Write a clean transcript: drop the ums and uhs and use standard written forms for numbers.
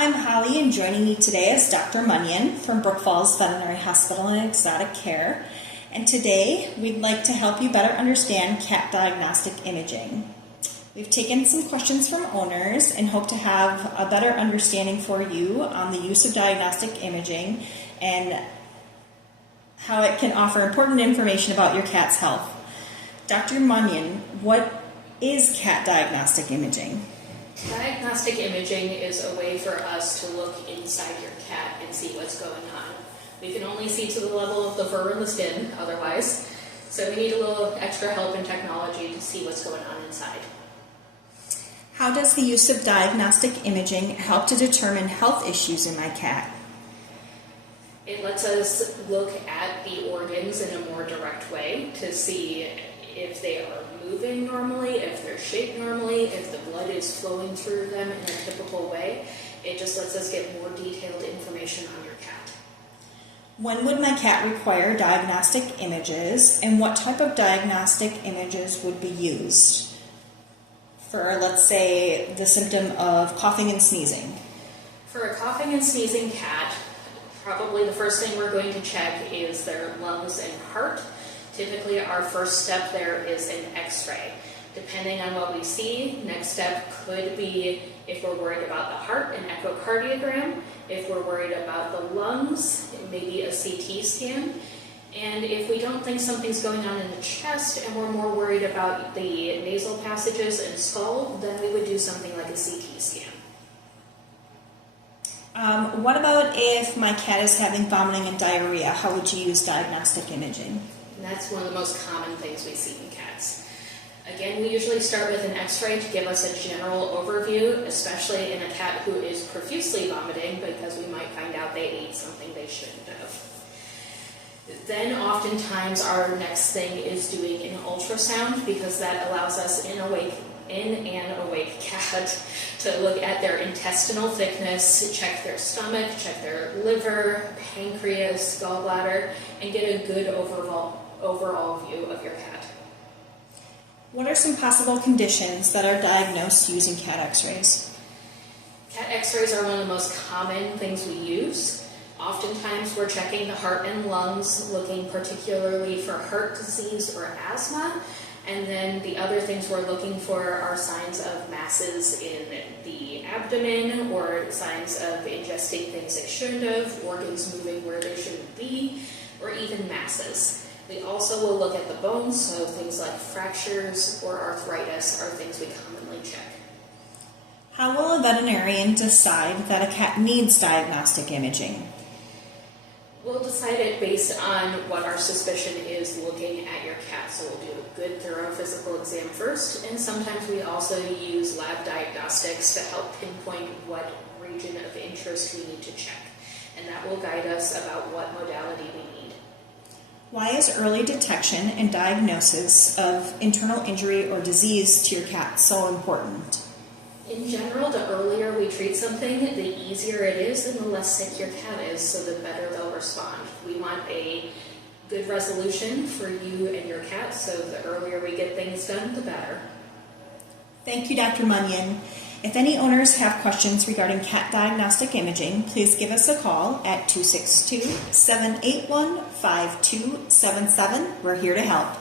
I'm Holly, and joining me today is Dr. Munyon from Brook Falls Veterinary Hospital and Exotic Care. And today we'd like to help you better understand cat diagnostic imaging. We've taken some questions from owners and hope to have a better understanding for you on the use of diagnostic imaging and how it can offer important information about your cat's health. Dr. Munyon, what is cat diagnostic imaging? Diagnostic imaging is a way for us to look inside your cat and see what's going on. We can only see to the level of the fur and the skin otherwise, so we need a little extra help in technology to see what's going on inside. How does the use of diagnostic imaging help to determine health issues in my cat? It lets us look at the organs in a more direct way to see if they are moving normally, if they're shaped normally, if the blood is flowing through them in a typical way. It just lets us get more detailed information on your cat. When would my cat require diagnostic images, and what type of diagnostic images would be used? For, let's say, the symptom of coughing and sneezing. For a coughing and sneezing cat, probably the first thing we're going to check is their lungs and heart. Typically, our first step there is an x-ray. Depending on what we see, next step could be, if we're worried about the heart, an echocardiogram. If we're worried about the lungs, maybe a CT scan. And if we don't think something's going on in the chest and we're more worried about the nasal passages and skull, then we would do something like a CT scan. What about if my cat is having vomiting and diarrhea? How would you use diagnostic imaging? And that's one of the most common things we see in cats. Again, we usually start with an x-ray to give us a general overview, especially in a cat who is profusely vomiting, because we might find out they ate something they shouldn't have. Then oftentimes our next thing is doing an ultrasound, because that allows us in an awake cat to look at their intestinal thickness, check their stomach, check their liver, pancreas, gallbladder, and get a good overall view of your cat. What are some possible conditions that are diagnosed using cat x-rays? Cat x-rays are one of the most common things we use. Oftentimes we're checking the heart and lungs, looking particularly for heart disease or asthma. And then the other things we're looking for are signs of masses in the abdomen, or signs of ingesting things they shouldn't have, organs moving where they shouldn't be, or even masses. We also will look at the bones, so things like fractures or arthritis are things we commonly check. How will a veterinarian decide that a cat needs diagnostic imaging? We'll decide it based on what our suspicion is looking at your cat. So we'll do a good thorough physical exam first, and sometimes we also use lab diagnostics to help pinpoint what region of interest we need to check. And that will guide us about what modality we need. Why is early detection and diagnosis of internal injury or disease to your cat so important? In general, the earlier we treat something, the easier it is and the less sick your cat is, so the better they'll respond. We want a good resolution for you and your cat, so the earlier we get things done, the better. Thank you, Dr. Munyon. If any owners have questions regarding cat diagnostic imaging, please give us a call at 262-781-5277. We're here to help.